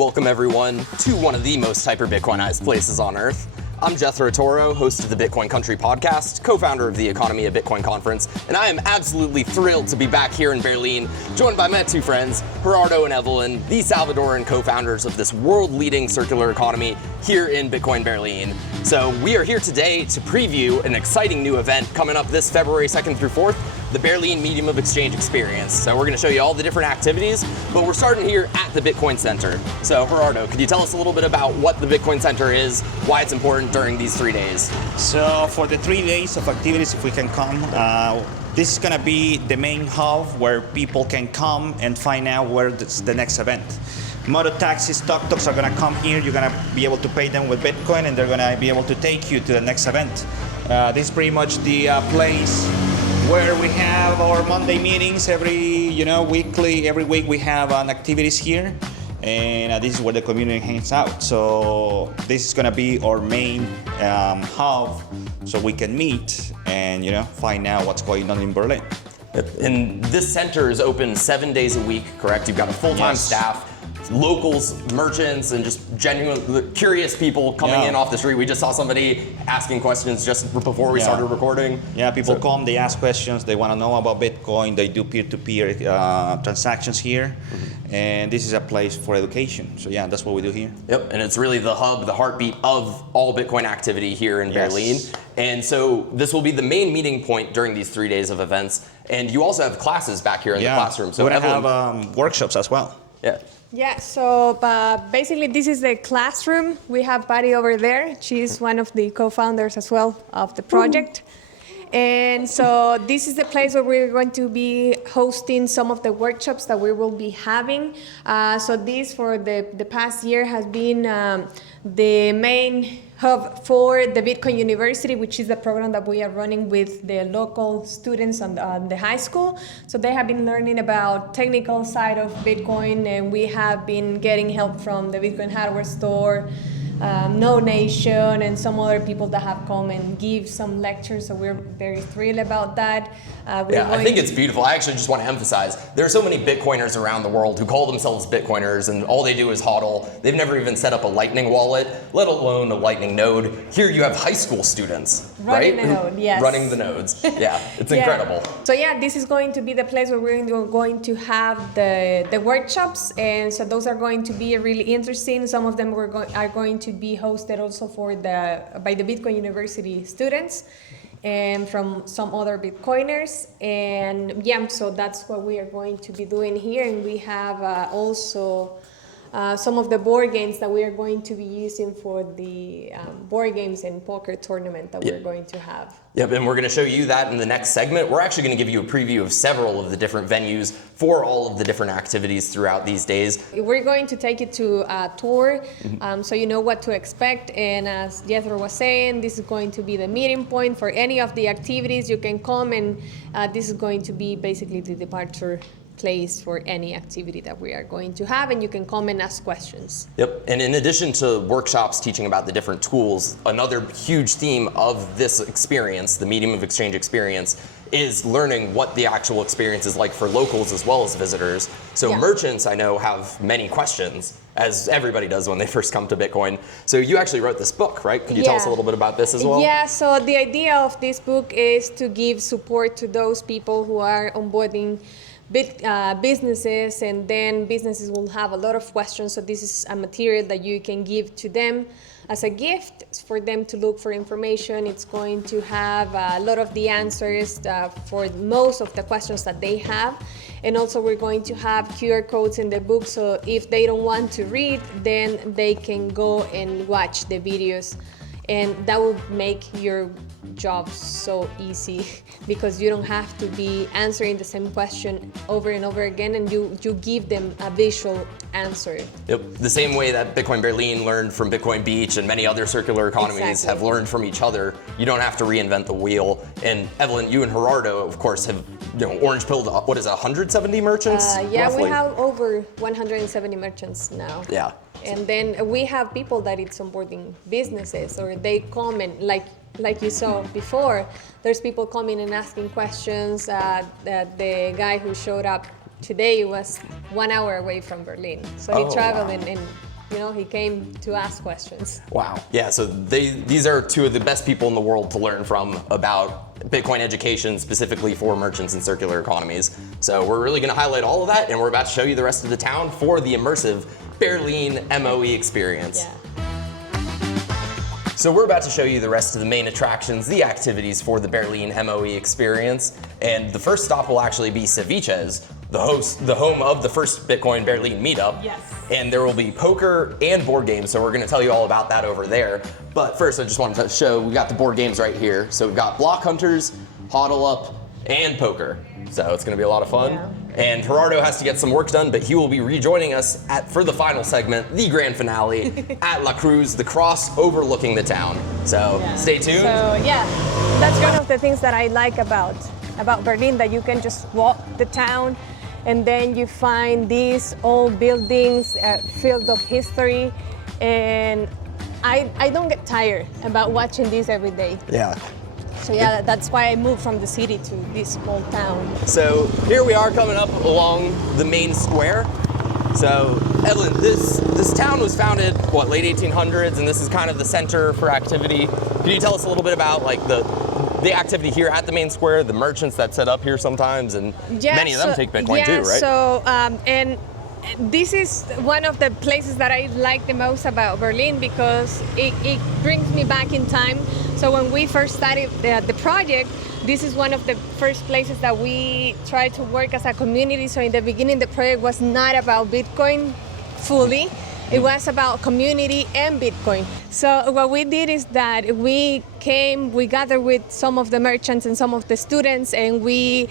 Welcome everyone to one of the most hyper-Bitcoinized places on Earth. I'm Jethro Toro, host of the Bitcoin Country podcast, co-founder of the Economy of Bitcoin conference, and I am absolutely thrilled to be back here in Berlin, joined by my two friends, Gerardo and Evelyn, the Salvadoran co-founders of this world-leading circular economy here in Bitcoin Berlin. So we are here today to preview an exciting new event coming up this February 2nd through 4th, the Berlin Medium of Exchange Experience. So we're going to show you all the different activities, but we're starting here at the Bitcoin Center. So Gerardo, could you tell us a little bit about what the Bitcoin Center is, why it's important during these 3 days? So for the 3 days of activities, if we can come, this is going to be the main hub where people can come and find out where the next event. Motor taxis, tuk-tuks are going to come here. You're going to be able to pay them with Bitcoin, and they're going to be able to take you to the next event. This is pretty much the place where we have our Monday meetings weekly. Every week we have activities here, and this is where the community hangs out. So this is going to be our main hub, so we can meet and find out what's going on in Berlin. And this center is open 7 days a week, correct? You've got a full-time staff, locals, merchants, and just genuine curious people coming in off the street. We just saw somebody asking questions just before we started recording. Yeah, people come, they ask questions, they want to know about Bitcoin, they do peer-to-peer transactions here, and this is a place for education. So yeah, that's what we do here. Yep, and it's really the hub, the heartbeat of all Bitcoin activity here in Berlin. And so this will be the main meeting point during these 3 days of events. And you also have classes back here in the classroom. So we're going to have workshops as well. Yeah, so basically this is the classroom. We have Patty over there. She's one of the co-founders as well of the project. And so this is the place where we're going to be hosting some of the workshops that we will be having. So this for the past year has been the main hub for the Bitcoin University, which is the program that we are running with the local students on the high school. So they have been learning about technical side of Bitcoin, and we have been getting help from the Bitcoin hardware store, No Nation, and some other people that have come and give some lectures. So we're very thrilled about that. I think it's beautiful. I actually just want to emphasize, there are so many Bitcoiners around the world who call themselves Bitcoiners, and all they do is hodl. They've never even set up a Lightning wallet, let alone a Lightning node. Here you have high school students, running the node, yes. Running the nodes. Yeah, it's incredible. So yeah, this is going to be the place where we're going to have the workshops, and so those are going to be really interesting. Some of them are going to be hosted also by the Bitcoin University students and from some other Bitcoiners. And yeah, so that's what we are going to be doing here. And we have also some of the board games that we are going to be using for the board games and poker tournament that we're going to have. Yep, and we're going to show you that in the next segment. We're actually going to give you a preview of several of the different venues for all of the different activities throughout these days. We're going to take you to a tour, so you know what to expect. And as Jethro was saying, this is going to be the meeting point for any of the activities. You can come, and this is going to be basically the departure place for any activity that we are going to have, and you can come and ask questions. Yep, and in addition to workshops teaching about the different tools, another huge theme of this experience, the Medium of Exchange experience, is learning what the actual experience is like for locals as well as visitors. So merchants, I know, have many questions, as everybody does when they first come to Bitcoin. So you actually wrote this book, right? Could you tell us a little bit about this as well? Yeah, so the idea of this book is to give support to those people who are onboarding businesses, and then businesses will have a lot of questions. So this is a material that you can give to them as a gift for them to look for information. It's going to have a lot of the answers for most of the questions that they have. And also we're going to have QR codes in the book, so if they don't want to read, then they can go and watch the videos. And that will make your job so easy, because you don't have to be answering the same question over and over again, and you give them a visual answer. Yep, the same way that Bitcoin Berlin learned from Bitcoin Beach and many other circular economies have learned from each other. You don't have to reinvent the wheel. And Evelyn, you and Gerardo, of course, have orange pilled, what is it, 170 merchants? We have over 170 merchants now. Yeah. And then we have people that it's onboarding businesses, or they come and like you saw before, there's people coming and asking questions. The guy who showed up today was 1 hour away from Berlin. So he traveled and he came to ask questions. Wow. Yeah, so these are two of the best people in the world to learn from about Bitcoin education, specifically for merchants and circular economies. So we're really going to highlight all of that, and we're about to show you the rest of the town for the immersive Berlin MOE experience. Yeah. So we're about to show you the rest of the main attractions, the activities for the Berlin MOE experience. And the first stop will actually be Ceviche's, the home of the first Bitcoin Berlin meetup. Yes. And there will be poker and board games, so we're gonna tell you all about that over there. But first, I just wanted to show, we got the board games right here. So we've got Block Hunters, Hodl Up, and poker. So it's gonna be a lot of fun. Yeah. And Gerardo has to get some work done, but he will be rejoining us for the final segment, the grand finale, at La Cruz, the cross overlooking the town. So stay tuned. So yeah, that's one of the things that I like about Berlin, that you can just walk the town and then you find these old buildings filled of history, and I don't get tired about watching this every day. Yeah. So yeah, that's why I moved from the city to this small town. So here we are coming up along the main square. So Evelyn, this town was founded, late 1800s, and this is kind of the center for activity. Can you tell us a little bit about the activity here at the main square, the merchants that set up here sometimes, and many of them take Bitcoin too, right? So and this is one of the places that I like the most about Berlin, because it brings me back in time. So when we first started the project, this is one of the first places that we tried to work as a community. So in the beginning, the project was not about Bitcoin fully. It was about community and Bitcoin. So what we did is that we gathered with some of the merchants and some of the students, and we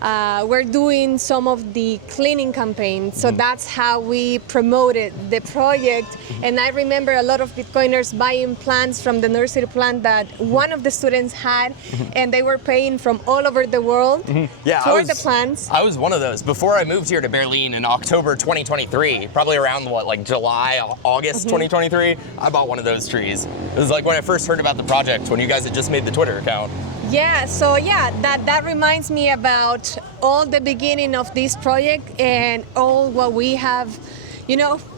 were doing some of the cleaning campaigns. So that's how we promoted the project. And I remember a lot of Bitcoiners buying plants from the nursery plant that one of the students had, and they were paying from all over the world for the plants. I was one of those. Before I moved here to Berlin in October 2023, probably around July, August 2023, I bought one of those trees. It was when I first heard about the project, when you guys had just made the Twitter account. Yeah, so that reminds me about all the beginning of this project and all what we have,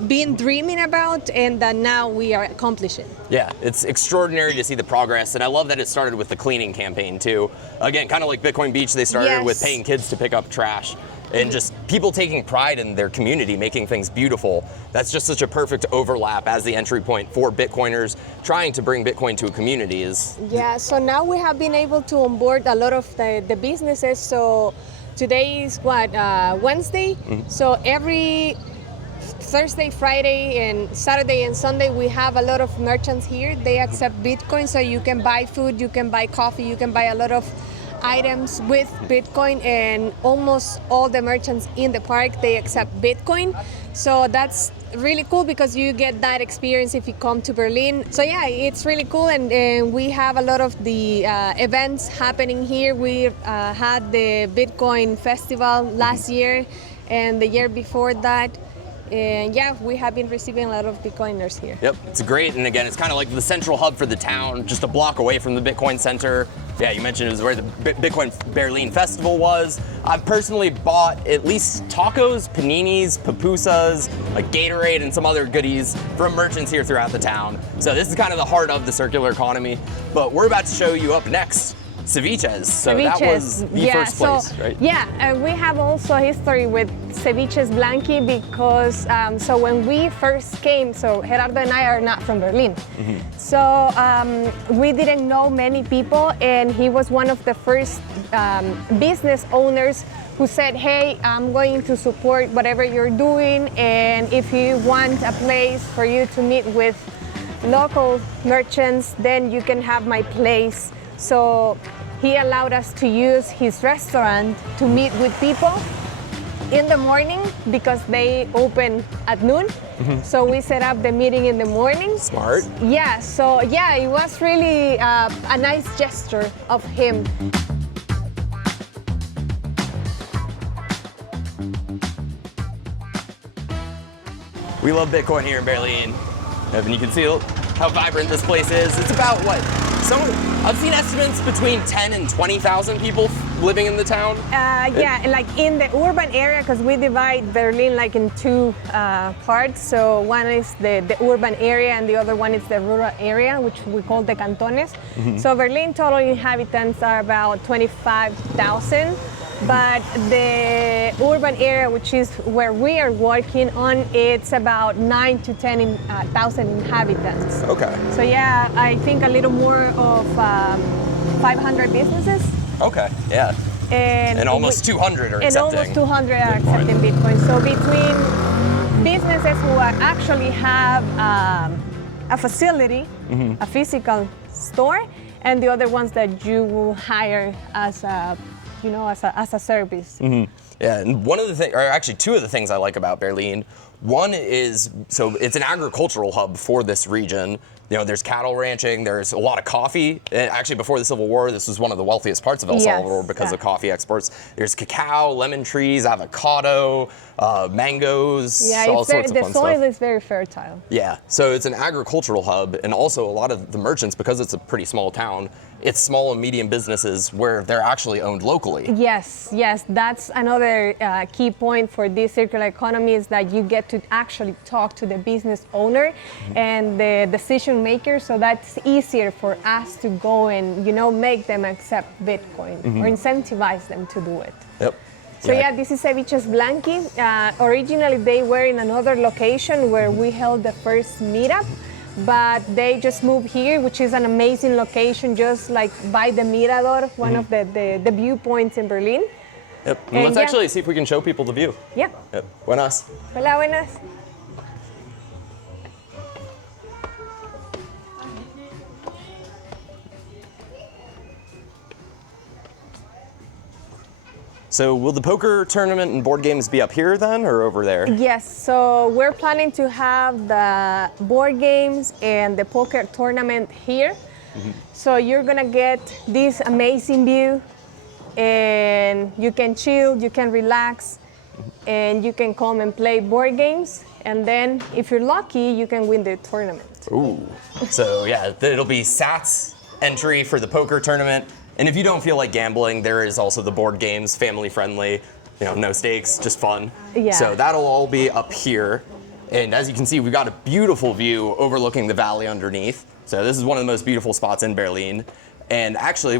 been dreaming about, and that now we are accomplishing. Yeah, it's extraordinary to see the progress, and I love that it started with the cleaning campaign too. Again, kind of like Bitcoin Beach, they started with paying kids to pick up trash. And just people taking pride in their community, making things beautiful. That's just such a perfect overlap as the entry point for Bitcoiners trying to bring Bitcoin to a community is. Yeah, so now we have been able to onboard a lot of the businesses. So today is Wednesday? So every Thursday, Friday, and Saturday and Sunday, we have a lot of merchants here. They accept Bitcoin, so you can buy food, you can buy coffee, you can buy a lot of items with Bitcoin, and almost all the merchants in the park, they accept Bitcoin. So that's really cool because you get that experience if you come to Berlin. So yeah, it's really cool, and we have a lot of the events happening here. We had the Bitcoin Festival last year and the year before that. And yeah, we have been receiving a lot of Bitcoiners here. Yep, it's great. And again, it's kind of like the central hub for the town, just a block away from the Bitcoin Center. Yeah, you mentioned it was where the Bitcoin Berlin Festival was. I've personally bought at least tacos, paninis, pupusas, Gatorade, and some other goodies from merchants here throughout the town. So this is kind of the heart of the circular economy. But we're about to show you up next Ceviche's. So that was the first place, right? Yeah, we have also history with Ceviche's Blanqui because so when we first came, so Gerardo and I are not from Berlin. So we didn't know many people, and he was one of the first business owners who said, hey, I'm going to support whatever you're doing, and if you want a place for you to meet with local merchants, then you can have my place. So he allowed us to use his restaurant to meet with people in the morning because they open at noon. So we set up the meeting in the morning. Smart. Yeah, so yeah, it was really a nice gesture of him. We love Bitcoin here in Berlin. And you can see how vibrant this place is. It's about I've seen estimates between 10 and 20,000 people living in the town? Yeah, like in the urban area, because we divide Berlin like in two parts. So one is the urban area and the other one is the rural area, which we call the cantones. So Berlin total inhabitants are about 25,000. But the urban area, which is where we are working on, it's about 9 to 10,000 inhabitants. Okay. So yeah, I think a little more of 500 businesses. Okay, yeah. And almost 200 are accepting. And almost 200 are accepting Bitcoin. So between businesses who actually have a facility, a physical store, and the other ones that you will hire as a as a service. Yeah, and one of the things, or actually two of the things I like about Berlin, one is, so it's an agricultural hub for this region. You know, there's cattle ranching, there's a lot of coffee. And actually, before the Civil War, this was one of the wealthiest parts of El Salvador because of coffee exports. There's cacao, lemon trees, avocado, mangoes, all sorts of fun stuff. The soil is very fertile. Yeah, so it's an agricultural hub, and also a lot of the merchants, because it's a pretty small town, it's small and medium businesses where they're actually owned locally. Yes, that's another key point for this circular economy, is that you get to actually talk to the business owner and the decision maker, so that's easier for us to go and make them accept Bitcoin or incentivize them to do it. Yep. So yeah, this is Ceviches Blanqui. Originally they were in another location where we held the first meetup, but they just moved here, which is an amazing location, just like by the Mirador, one of the viewpoints in Berlin. Yep. And let's actually see if we can show people the view. Yeah. Yep. Buenas. Hola, buenas. So will the poker tournament and board games be up here then, or over there? Yes, so we're planning to have the board games and the poker tournament here. So you're gonna get this amazing view, and you can chill, you can relax, and you can come and play board games. And then if you're lucky, you can win the tournament. Ooh, so yeah, it'll be Sats entry for the poker tournament. And if you don't feel like gambling, there is also the board games, family friendly, no stakes, just fun. Yeah. So that'll all be up here. And as you can see, we've got a beautiful view overlooking the valley underneath. So this is one of the most beautiful spots in Berlin. And actually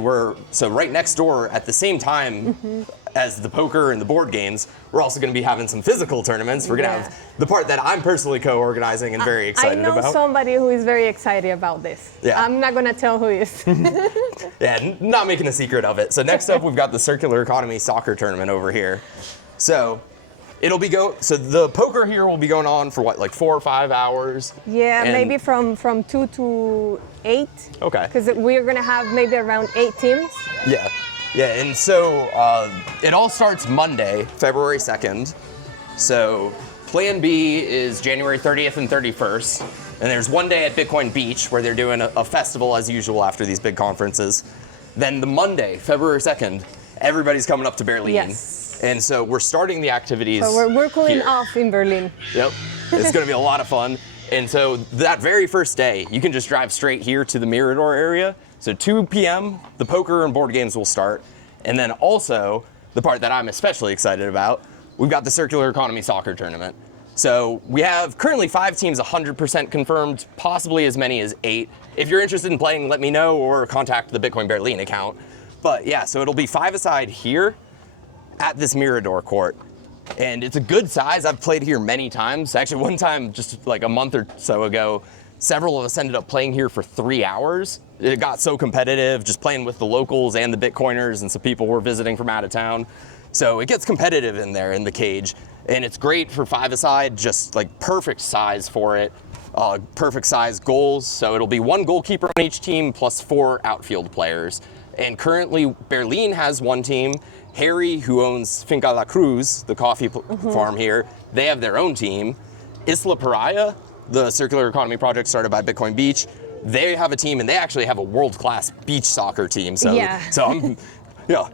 so right next door at the same time as the poker and the board games, we're also going to be having some physical tournaments. We're going to have the part that I'm personally co-organizing and very excited about. I know somebody who is very excited about this. Yeah. I'm not going to tell who he is. Yeah, not making a secret of it. So next up, we've got the Circular Economy Soccer Tournament over here. So so the poker here will be going on for what, like 4 or 5 hours? Yeah, maybe from 2 to 8. Okay. Because we're going to have maybe around 8 teams. Yeah. Yeah, and so it all starts Monday, February 2nd. So Plan B is January 30th and 31st. And there's one day at Bitcoin Beach where they're doing a festival as usual after these big conferences. Then the Monday, February 2nd, everybody's coming up to Berlin. Yes. And so we're starting the activities. So we're cooling here. off in Berlin. Yep. It's going to be a lot of fun. And so that very first day, you can just drive straight here to the Mirador area. So 2 p.m., the poker and board games will start. And then also, the part that I'm especially excited about, we've got the Circular Economy Soccer Tournament. So we have currently 5 teams 100% confirmed, possibly as many as 8. If you're interested in playing, let me know or contact the Bitcoin Berlin account. But yeah, so it'll be 5-a-side here at this Mirador court. And it's a good size. I've played here many times. Actually, one time just like a month or so ago, several of us ended up playing here for 3 hours. It got so competitive, just playing with the locals and the Bitcoiners, and some people were visiting from out of town. So it gets competitive in there in the cage. And it's great for 5-a-side, just like perfect size for it. Perfect size goals. So it'll be 1 goalkeeper on each team plus 4 outfield players. And currently Berlin has 1 team. Harry, who owns Finca La Cruz, the coffee farm here, they have their own team. Isla Paraya, the circular economy project started by Bitcoin Beach, they have a team, and they actually have a world-class beach soccer team. So,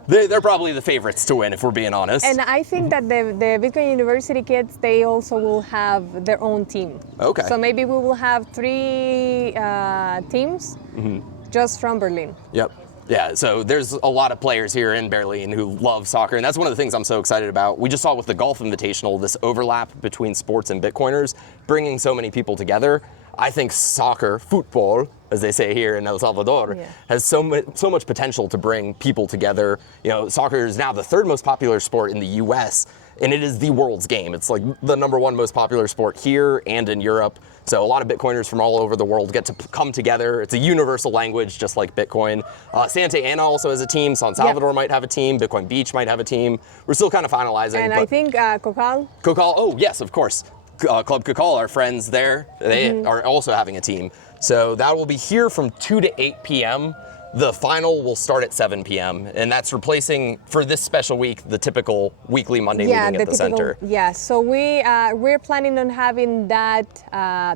they're probably the favorites to win, if we're being honest. And I think that the Bitcoin University kids, they also will have their own team. Okay. So maybe we will have 3 teams just from Berlin. Yep. Yeah, so there's a lot of players here in Berlin who love soccer, and that's one of the things I'm so excited about. We just saw with the Golf Invitational this overlap between sports and Bitcoiners, bringing so many people together. I think soccer, fútbol, as they say here in El Salvador, has so much potential to bring people together. You know, soccer is now the third most popular sport in the US, and it is the world's game. It's like the #1 most popular sport here and in Europe. So a lot of Bitcoiners from all over the world get to come together. It's a universal language, just like Bitcoin. Santa Ana also has a team. San Salvador might have a team. Bitcoin Beach might have a team. We're still kind of finalizing. And I think Cocal. Cocal, oh yes, of course. Club Cocal, our friends there, they are also having a team. So that will be here from 2 to 8 p.m. The final will start at 7 p.m. and that's replacing, for this special week, the typical weekly Monday meeting at the center. Yeah, so we're planning on having that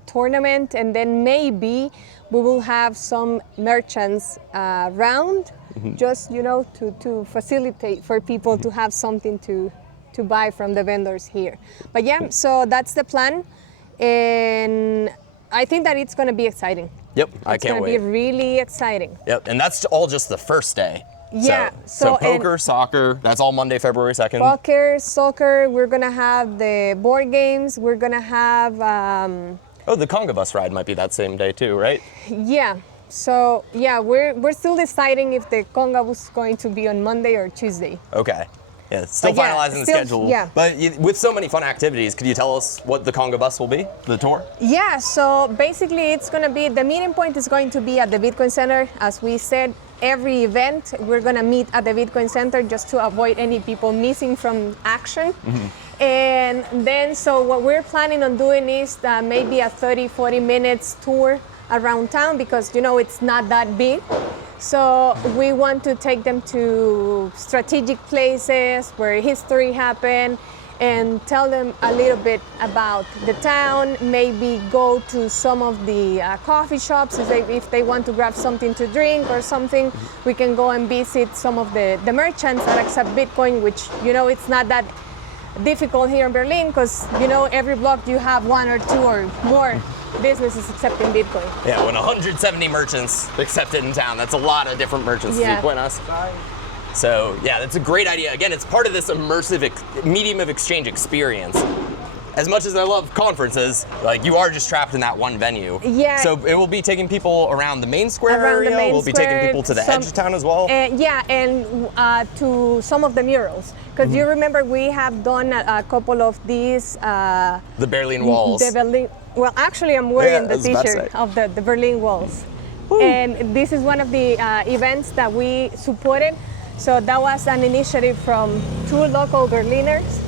tournament, and then maybe we will have some merchants around, just to facilitate for people to have something to buy from the vendors here. But yeah, so that's the plan, and I think that it's going to be exciting. Yep, I can't wait. It's going to be really exciting. Yep, and that's all just the first day. Yeah. So poker, soccer, that's all Monday, February 2nd. Poker, soccer, we're going to have the board games, we're going to have... oh, the Conga Bus ride might be that same day too, right? Yeah. So, yeah, we're still deciding if the Conga Bus is going to be on Monday or Tuesday. Okay. Yeah, still finalizing the schedule. Yeah. But with so many fun activities, could you tell us what the Conga Bus will be, the tour? Yeah, so basically it's going to be, the meeting point is going to be at the Bitcoin Center. As we said, every event we're going to meet at the Bitcoin Center just to avoid any people missing from action. And then, so what we're planning on doing is maybe a 30-40 minutes tour around town, because it's not that big. So we want to take them to strategic places where history happened and tell them a little bit about the town, maybe go to some of the coffee shops if they want to grab something to drink or something. We can go and visit some of the merchants that accept Bitcoin, which, it's not that difficult here in Berlin, because, every block you have 1 or 2 or more businesses accepting Bitcoin. Yeah, when 170 merchants accept it in town, that's a lot of different merchants to join us. So yeah, that's a great idea. Again, it's part of this immersive medium of exchange experience. As much as I love conferences, like, you are just trapped in that one venue. Yeah. So it will be taking people around the main square area. We'll be taking people to the edge of town as well. And to some of the murals. Because you remember we have done a couple of these. The Berlin walls. Well, actually, I'm wearing the t-shirt of the Berlin walls. Woo. And this is one of the events that we supported. So that was an initiative from 2 local Berliners.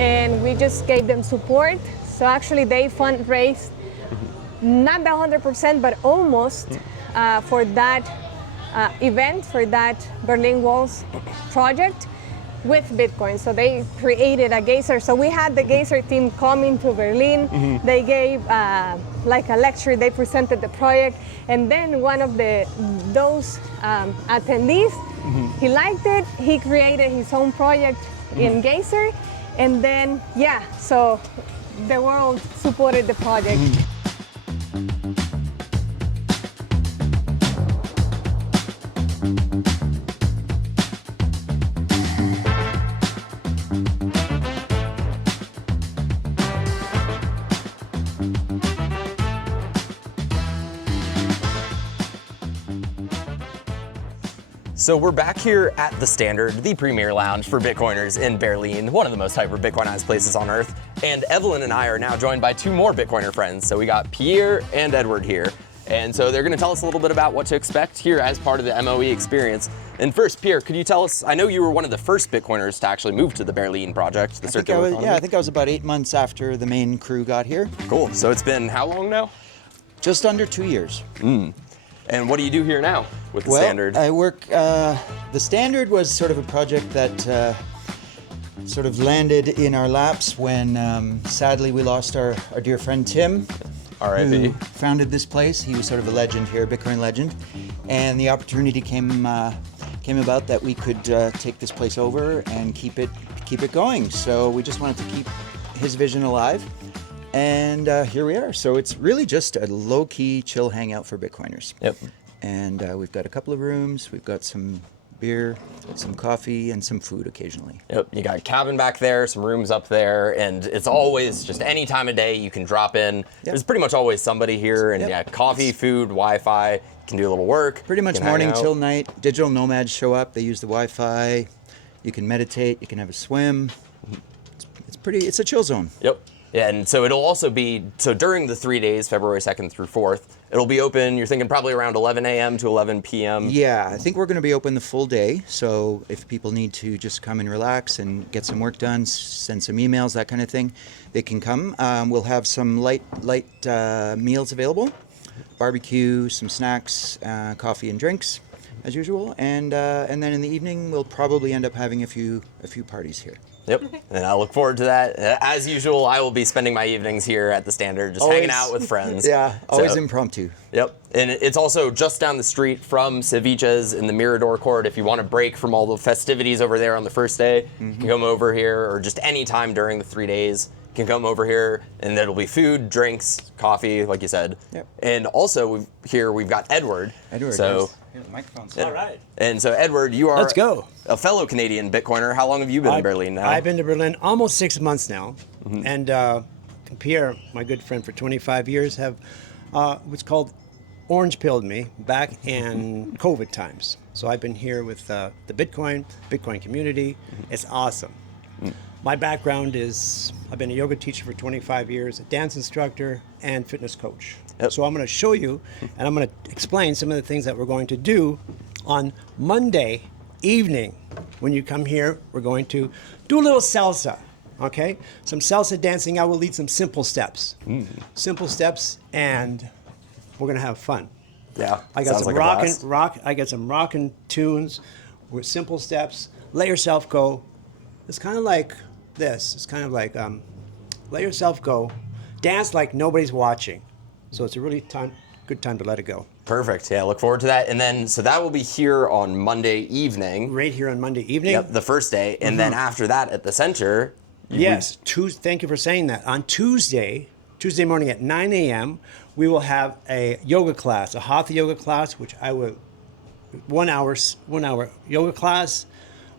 And we just gave them support. So actually they fundraised, not the 100%, but almost for that event, for that Berlin Walls project with Bitcoin. So they created a geyser. So we had the geyser team coming to Berlin. They gave like a lecture, they presented the project. And then one of those attendees, he liked it. He created his own project in geyser. And then, so the world supported the project. So we're back here at the Standard, the premier lounge for Bitcoiners in Berlin, one of the most hyper-Bitcoinized places on earth. And Evelyn and I are now joined by 2 more Bitcoiner friends. So we got Pierre and Edward here. And so they're going to tell us a little bit about what to expect here as part of the MOE experience. And first, Pierre, could you tell us, I know you were one of the first Bitcoiners to actually move to the Berlin project, the circular economy. Yeah, I think I was about 8 months after the main crew got here. Cool. So it's been how long now? Just under 2 years. And what do you do here now with the Standard? I work, the Standard was sort of a project that sort of landed in our laps when sadly we lost our dear friend Tim, R.I.P. who founded this place. He was sort of a legend here, Bitcoin legend. And the opportunity came about that we could take this place over and keep it going. So we just wanted to keep his vision alive. And here we are. So it's really just a low-key chill hangout for Bitcoiners. Yep. and we've got a couple of rooms. We've got some beer, some coffee, and some food occasionally. Yep, you got a cabin back there, some rooms up there, and it's always just any time of day you can drop in. There's pretty much always somebody here, and yeah, coffee, food, Wi-Fi, you can do a little work. Pretty much morning till night. Digital nomads show up, they use the Wi-Fi, you can meditate, you can have a swim. It's a chill zone. Yep. Yeah, and so it'll also be, so during the 3 days, February 2nd through 4th, it'll be open, you're thinking probably around 11 a.m. to 11 p.m.? Yeah, I think we're going to be open the full day. So if people need to just come and relax and get some work done, send some emails, that kind of thing, they can come. We'll have some light meals available, barbecue, some snacks, coffee and drinks, as usual. And then in the evening, we'll probably end up having a few parties here. Yep, and I look forward to that. As usual, I will be spending my evenings here at the Standard, just hanging out with friends. Yeah, always impromptu. Yep, and it's also just down the street from Ceviche's in the Mirador Court. If you want to break from all the festivities over there on the first day, you can come over here, or just any time during the 3 days, you can come over here, and there'll be food, drinks, coffee, like you said. Yep. And also, we've got Edward. So. Yes. The microphone's all right. And so, Edward, you are Let's go. A fellow Canadian Bitcoiner. How long have you been in Berlin now? I've been to Berlin almost 6 months now. And Pierre, my good friend for 25 years, have what's called orange pilled me back in COVID times. So I've been here with the Bitcoin community. It's awesome. My background is I've been a yoga teacher for 25 years, a dance instructor, and fitness coach. Yep. So I'm going to show you, and I'm going to explain some of the things that we're going to do on Monday evening. When you come here, we're going to do a little salsa, okay? Some salsa dancing. I will lead some simple steps. Simple steps, and we're going to have fun. Yeah, I got some I got some rockin' tunes with simple steps. Let yourself go. It's kind of like this. It's kind of like let yourself go. Dance like nobody's watching. So it's a really good time to let it go. Perfect. Yeah, look forward to that. And then, so that will be here on Monday evening. Right here on Monday evening. Yep, the first day. And then after that at the center. Yes, thank you for saying that. On Tuesday morning at 9 a.m., we will have a yoga class, a hatha yoga class, which I will, 1 hour yoga class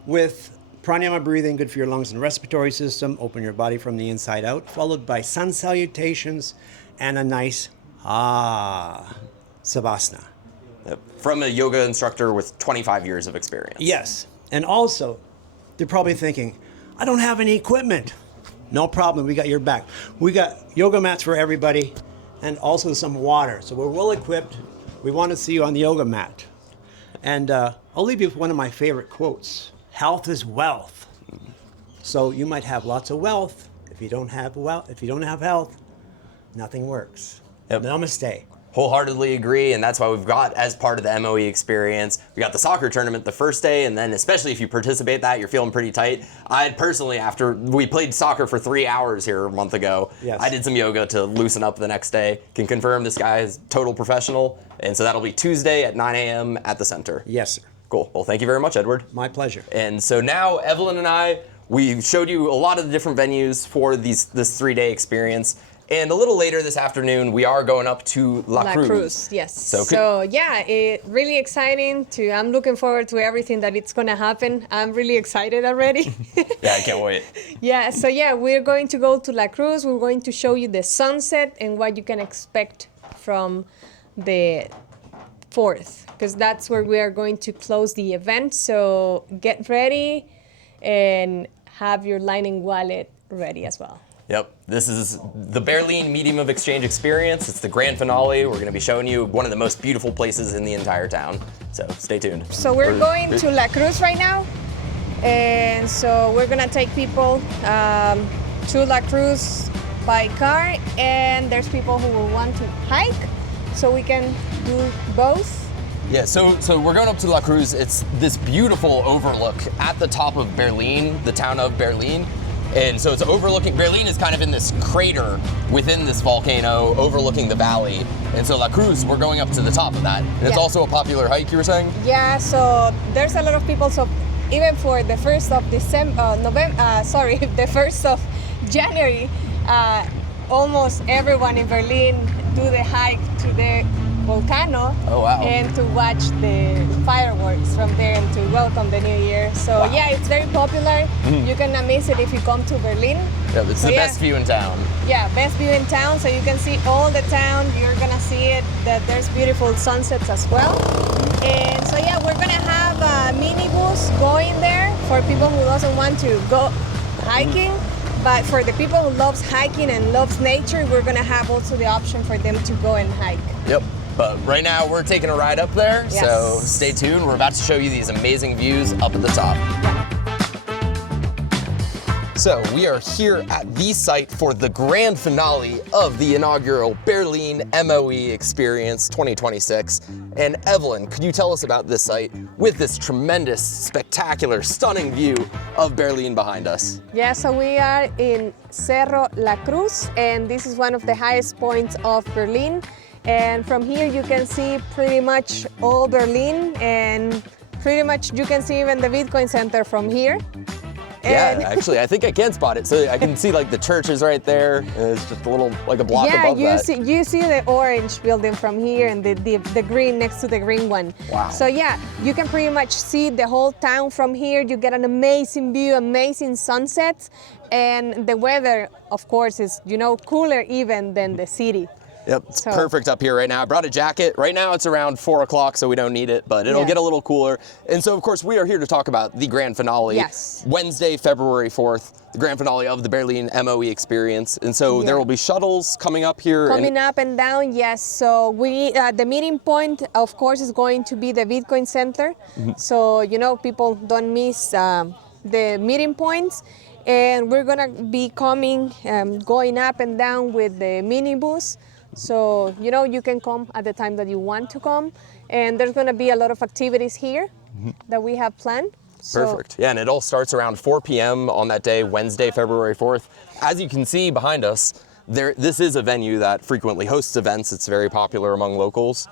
with pranayama breathing, good for your lungs and respiratory system, open your body from the inside out, followed by sun salutations and a nice savasana. From a yoga instructor with 25 years of experience. Yes. And also, they're probably thinking, I don't have any equipment. No problem. We got your back. We got yoga mats for everybody and also some water. So we're well equipped. We want to see you on the yoga mat. And I'll leave you with one of my favorite quotes. Health is wealth. So you might have lots of wealth. If you don't have health, nothing works. Yep. Namaste. Wholeheartedly agree, and that's why we've got, as part of the MOE experience, we got the soccer tournament the first day, and then especially if you participate that, you're feeling pretty tight. I personally, after we played soccer for 3 hours here a month ago, yes. I did some yoga to loosen up the next day. Can confirm this guy is total professional, and so that'll be Tuesday at 9 a.m. at the center. Yes, sir. Cool. Well, thank you very much, Edward. My pleasure. And so now, Evelyn and I, we showed you a lot of the different venues for this 3-day experience. And a little later this afternoon, we are going up to La Cruz. Yes. So yeah, really exciting. I'm looking forward to everything that it's going to happen. I'm really excited already. Yeah, I can't wait. Yeah, so yeah, we're going to go to La Cruz. We're going to show you the sunset and what you can expect from the 4th, because that's where we are going to close the event. So get ready and have your Lightning wallet ready as well. Yep, this is the Berlin Medium of Exchange experience. It's the grand finale. We're going to be showing you one of the most beautiful places in the entire town. So stay tuned. So we're going to La Cruz right now. And so we're going to take people to La Cruz by car. And there's people who will want to hike. So we can do both. Yeah, so we're going up to La Cruz. It's this beautiful overlook at the top of Berlin, the town of Berlin. And so it's overlooking, Berlin is kind of in this crater within this volcano overlooking the valley. And so La Cruz, we're going up to the top of that. And it's also a popular hike, you were saying? Yeah, so there's a lot of people. So even for the 1st of the 1st of January, almost everyone in Berlin do the hike to the volcano. Oh, wow. And to watch the fireworks from there and to welcome the new year. So Wow. yeah, it's very popular. You cannot miss it if you come to Berlin. Yeah, it's So, the yeah. best view in town. Yeah, best view in town, so you can see all the town. You're gonna see it. That there's beautiful sunsets as well. And so yeah, we're gonna have a minibus going there for people who doesn't want to go hiking. But for the people who loves hiking and loves nature, we're gonna have also the option for them to go and hike. Yep. But right now we're taking a ride up there, Yes. so stay tuned. We're about to show you these amazing views up at the top. So we are here at the site for the grand finale of the inaugural Berlin MOE Experience 2026. And Evelyn, could you tell us about this site with this tremendous, spectacular, stunning view of Berlin behind us? Yeah, so we are in Cerro La Cruz, and this is one of the highest points of Berlin. And from here you can see pretty much all Berlin, and pretty much you can see even the Bitcoin Center from here. And Yeah, actually, I think I can spot it. So I can see like the churches right there. And it's just a little, like a block yeah, above that. you see the orange building from here and the green next to the green one. Wow. So yeah, you can pretty much see the whole town from here. You get an amazing view, amazing sunsets, and the weather, of course, is cooler even than the city. Yep, it's So- perfect up here right now. I brought a jacket. Right now it's around 4 o'clock, so we don't need it, but it'll Yeah. get a little cooler. And so, of course, we are here to talk about the grand finale. Yes. Wednesday, February 4th, the grand finale of the Berlin MOE Experience. And so Yeah. there will be shuttles coming up here. Coming up and down, yes. So the meeting point, of course, is going to be the Bitcoin Center. So people don't miss the meeting points, and we're gonna be coming, going up and down with the minibus. So you can come at the time that you want to come, and there's gonna be a lot of activities here that we have planned. So- Perfect. Yeah, and it all starts around 4 p.m. on that day, Wednesday, February 4th. As you can see behind us, this is a venue that frequently hosts events. It's very popular among locals.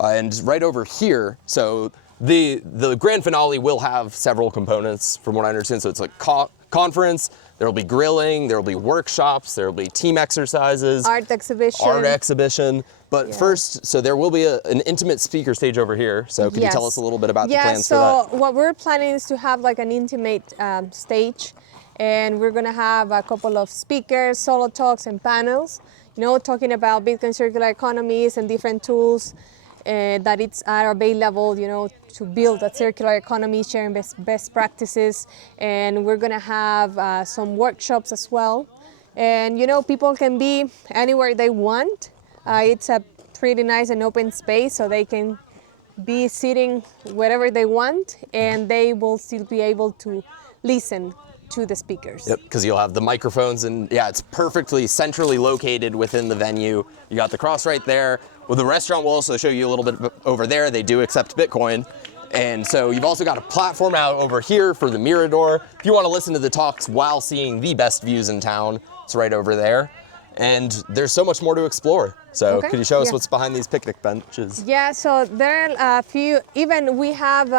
And right over here, so the grand finale will have several components from what I understand. So it's like conference, there will be grilling, there will be workshops, there will be team exercises. Art exhibition. Art exhibition. But Yeah. first, so there will be an intimate speaker stage over here. So could you tell us a little bit about the plans for that? So what we're planning is to have like an intimate stage, and we're gonna have a couple of speakers, solo talks, and panels. Talking about Bitcoin circular economies and different tools that are available. To build a circular economy, sharing best practices, and we're gonna have some workshops as well. And people can be anywhere they want. It's a pretty nice and open space, so they can be sitting wherever they want, and they will still be able to listen to the speakers. Yep, because you'll have the microphones, and yeah, it's perfectly centrally located within the venue. You got the cross right there. Well, the restaurant will also show you a little bit over there. They do accept Bitcoin. And so you've also got a platform out over here for the Mirador. If you want to listen to the talks while seeing the best views in town, it's right over there. And there's so much more to explore. So Okay, could you show us yeah. what's behind these picnic benches? Yeah, so there are a few, even we have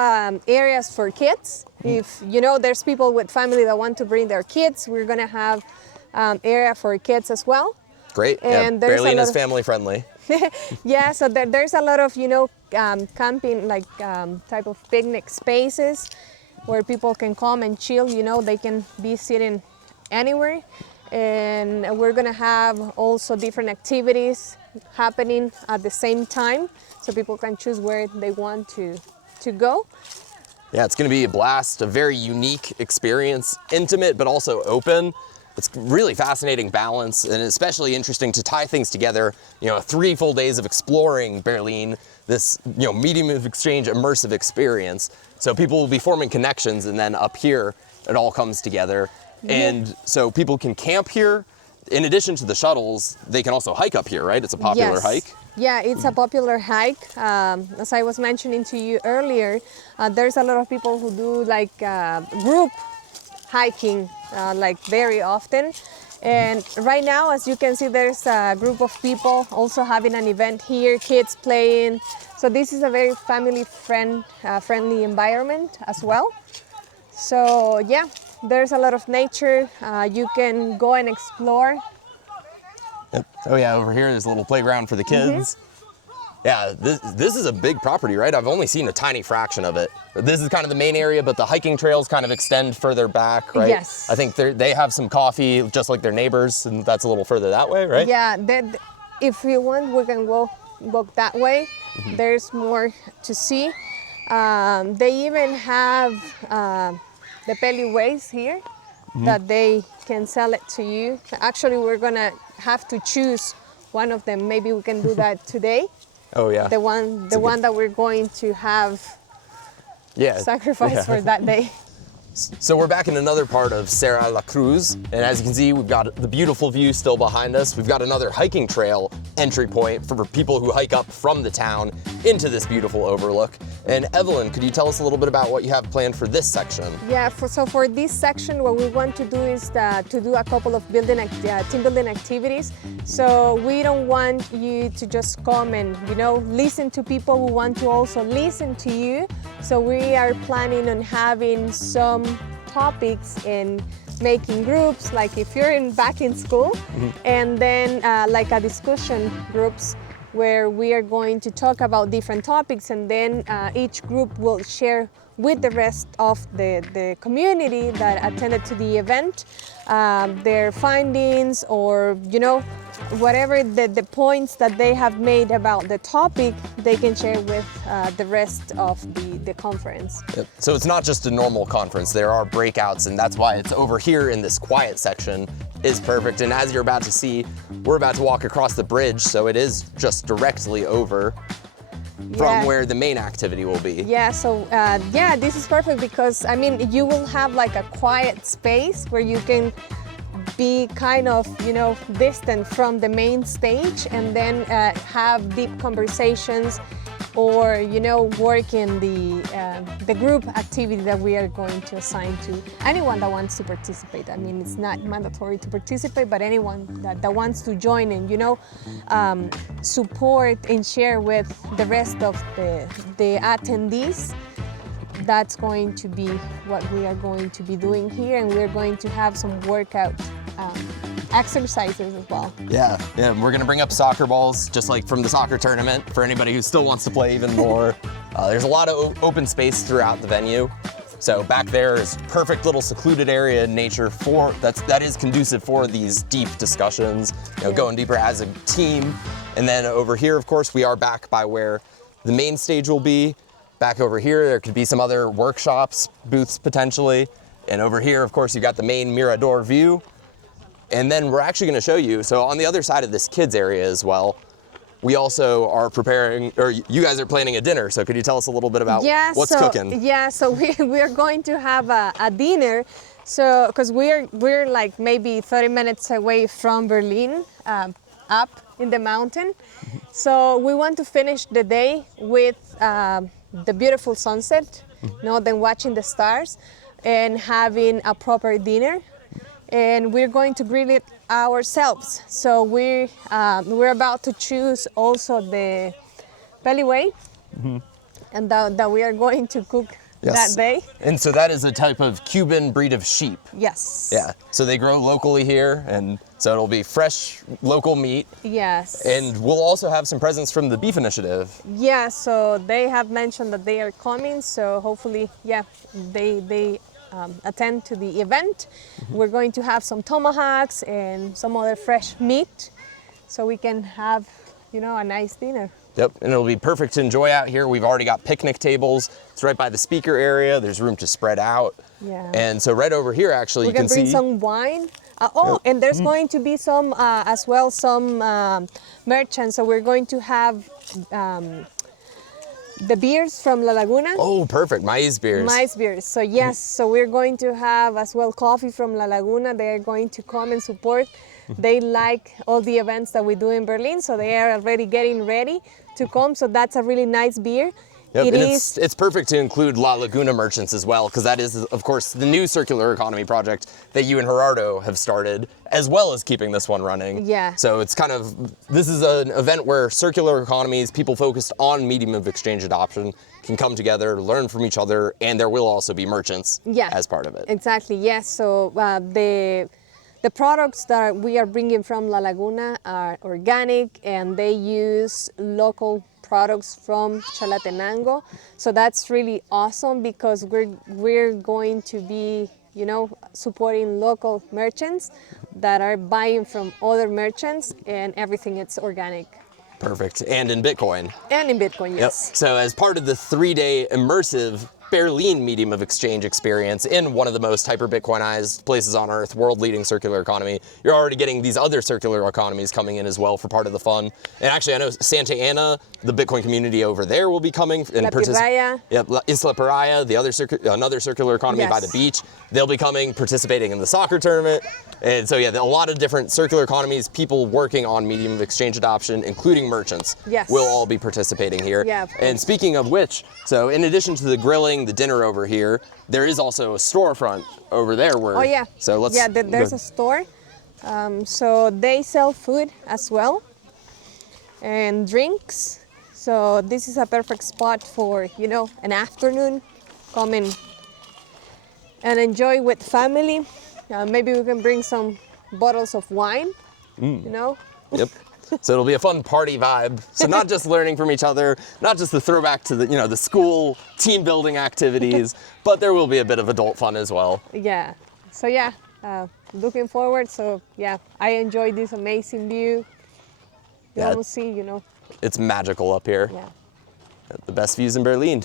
areas for kids. If there's people with family that want to bring their kids, we're gonna have area for kids as well. Great, And yeah, there's a Berlin lot is of- family friendly. Yeah, so there's a lot of camping, like type of picnic spaces where people can come and chill. They can be sitting anywhere, and we're gonna have also different activities happening at the same time, so people can choose where they want to go. Yeah, it's going to be a blast, a very unique experience, intimate but also open. It's really fascinating balance, and especially interesting to tie things together. 3 full days of exploring Berlin, this medium of exchange, immersive experience. So people will be forming connections, and then up here, it all comes together. And so people can camp here. In addition to the shuttles, they can also hike up here, right? It's a popular Yes. hike. Yeah, it's a popular hike. As I was mentioning to you earlier, there's a lot of people who do like group hiking like very often. And right now, as you can see, there's a group of people also having an event here, kids playing. So this is a very family friendly environment as well. So yeah, there's a lot of nature. You can go and explore. Yep. Oh yeah, over here there's a little playground for the kids. Yeah, this is a big property, right? I've only seen a tiny fraction of it. This is kind of the main area, but the hiking trails kind of extend further back, right? Yes. I think they have some coffee just like their neighbors, and that's a little further that way, right? Yeah, if you want, we can walk that way. There's more to see. They even have the pellyways here that they can sell it to you. Actually, we're gonna have to choose one of them. Maybe we can do that today. Oh yeah. The one that we're going to have sacrificed for that day. So we're back in another part of Serra la Cruz, and as you can see, we've got the beautiful view still behind us. We've got another hiking trail entry point for people who hike up from the town into this beautiful overlook. And Evelyn, could you tell us a little bit about what you have planned for this section? Yeah, so for this section, what we want to do is to do a couple of team building activities. So we don't want you to just come and, listen to people. We want to also listen to you. So we are planning on having some topics in making groups, like if you're back in school, and then like a discussion groups where we are going to talk about different topics, and then each group will share with the rest of the community that attended to the event their findings, or whatever the points that they have made about the topic, they can share with the rest of the conference. Yep. So it's not just a normal conference, there are breakouts, and that's why it's over here in this quiet section is perfect. And as you're about to see, we're about to walk across the bridge, so it is just directly over from where the main activity will be. Yeah, so this is perfect because, you will have like a quiet space where you can be kind of, distant from the main stage, and then have deep conversations, or work in the group activity that we are going to assign to anyone that wants to participate. It's not mandatory to participate, but anyone that wants to join and support and share with the rest of the attendees. That's going to be what we are going to be doing here, and we're going to have some workout exercises as well. Yeah, we're gonna bring up soccer balls, just like from the soccer tournament, for anybody who still wants to play even more. There's a lot of open space throughout the venue. So back there is perfect little secluded area in nature that is conducive for these deep discussions, going deeper as a team. And then over here, of course, we are back by where the main stage will be. Back over here, there could be some other workshops, booths potentially. And over here, of course, you've got the main Mirador view. And then we're actually gonna show you, so on the other side of this kids area as well, we also are preparing, or you guys are planning a dinner. So could you tell us a little bit about what's cooking? Yeah, so we are going to have a dinner. So, because we're like maybe 30 minutes away from Berlin, up in the mountain. So we want to finish the day with the beautiful sunset, then watching the stars and having a proper dinner. And we're going to grill it ourselves. So we're about to choose also the bellyway, and that we are going to cook that day. And so that is a type of Cuban breed of sheep. Yes. Yeah. So they grow locally here, and so it'll be fresh local meat. Yes. And we'll also have some presents from the Beef Initiative. Yeah. So they have mentioned that they are coming. So hopefully, they attend to the event. We're going to have some tomahawks and some other fresh meat, so we can have, a nice dinner. Yep, and it'll be perfect to enjoy out here. We've already got picnic tables. It's right by the speaker area. There's room to spread out. Yeah. And so right over here, actually, you can see. We can bring some wine. And there's going to be some, as well, some merchants. So we're going to have the beers from La Laguna. Oh, perfect, Maiz beers. Maiz beers. So yes, so we're going to have as well coffee from La Laguna. They are going to come and support. They like all the events that we do in Berlin, so they are already getting ready to come. So that's a really nice beer. Yep, it's perfect to include La Laguna merchants as well, because that is, of course, the new circular economy project that you and Gerardo have started, as well as keeping this one running. Yeah. So it's this is an event where circular economies, people focused on medium of exchange adoption, can come together, learn from each other, and there will also be merchants as part of it. Exactly, yes. So the products that we are bringing from La Laguna are organic, and they use local products from Chalatenango. So that's really awesome because we're going to be, supporting local merchants that are buying from other merchants, and everything is organic. Perfect. And in Bitcoin. And in Bitcoin, yes. Yep. So as part of the 3-day immersive Berlin medium of exchange experience in one of the most hyper-Bitcoinized places on earth, world-leading circular economy, you're already getting these other circular economies coming in as well for part of the fun. And actually, I know Santa Ana, the Bitcoin community over there will be coming and Piraya. Yep, Isla Piraya, the other another circular economy by the Yes. beach. They'll be coming, participating in the soccer tournament. And so yeah, a lot of different circular economies, people working on medium of exchange adoption, including merchants, Yes. will all be participating here. Yeah, of and course. speaking of which, so in addition to the grilling, the dinner over here, there is also a storefront over there where. Oh yeah. So let's. Yeah, there's a store. So they sell food as well and drinks. So this is a perfect spot for an afternoon. Come in and enjoy with family. Maybe we can bring some bottles of wine. Yep. So it'll be a fun party vibe. So not just learning from each other, not just the throwback to the school team building activities, but there will be a bit of adult fun as well. Yeah. So yeah, looking forward. So yeah, I enjoyed this amazing view. You Yeah. almost see, It's magical up here. Yeah. The best views in Berlin.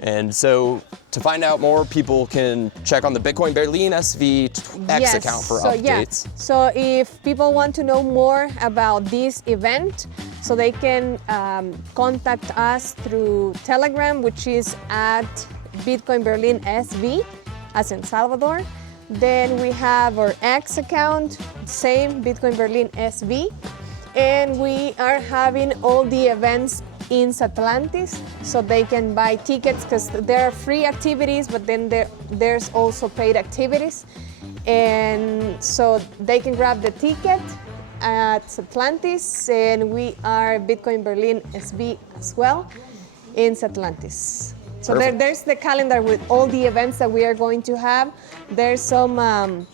And so to find out more, people can check on the Bitcoin Berlin SVX account for updates. Yeah. So if people want to know more about this event, so they can contact us through Telegram, which is at Bitcoin Berlin SV, as in Salvador. Then we have our X account, same Bitcoin Berlin SV. And we are having all the events in Atlantis, so they can buy tickets because there are free activities, but then there's also paid activities. And so they can grab the ticket at Atlantis, and we are Bitcoin Berlin SV as well in Atlantis. So Perfect. there's the calendar with all the events that we are going to have. There's some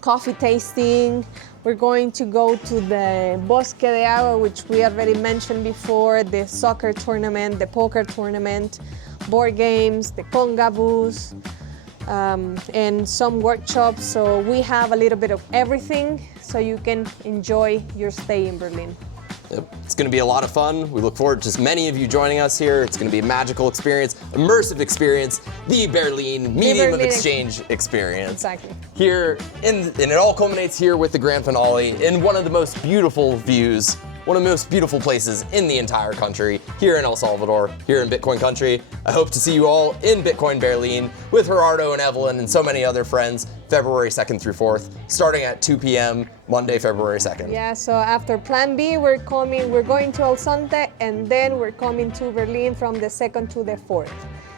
coffee tasting. We're going to go to the Bosque de Agua, which we already mentioned before, the soccer tournament, the poker tournament, board games, the Conga Bus, and some workshops. So we have a little bit of everything so you can enjoy your stay in Berlin. Yep. It's going to be a lot of fun. We look forward to as many of you joining us here. It's going to be a magical experience, immersive experience, the Berlin medium of Berlin exchange experience. Exactly. Here, and it all culminates here with the grand finale in one of the most beautiful views, one of the most beautiful places in the entire country, here in El Salvador, here in Bitcoin country. I hope to see you all in Bitcoin Berlin with Gerardo and Evelyn and so many other friends, February 2nd through 4th, starting at 2 p.m. Monday, February 2nd. Yeah, so after Plan B, we're going to El Zonte, and then we're coming to Berlin from the 2nd to the 4th.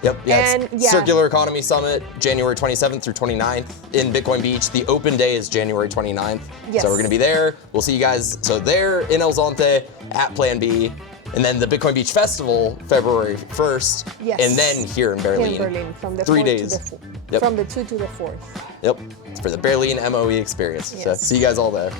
Yep, yeah, And, it's yeah. Circular Economy Summit, January 27th through 29th in Bitcoin Beach. The open day is January 29th. Yes. So we're gonna be there. We'll see you guys. So there in El Zonte at Plan B. And then the Bitcoin Beach Festival, February 1st. Yes. And then here in Berlin. Here in Berlin, from the 3 4th days. to the 4th. Yep. From the 2 to the 4th. Yep, it's for the Berlin MOE experience. So Yes. see you guys all there.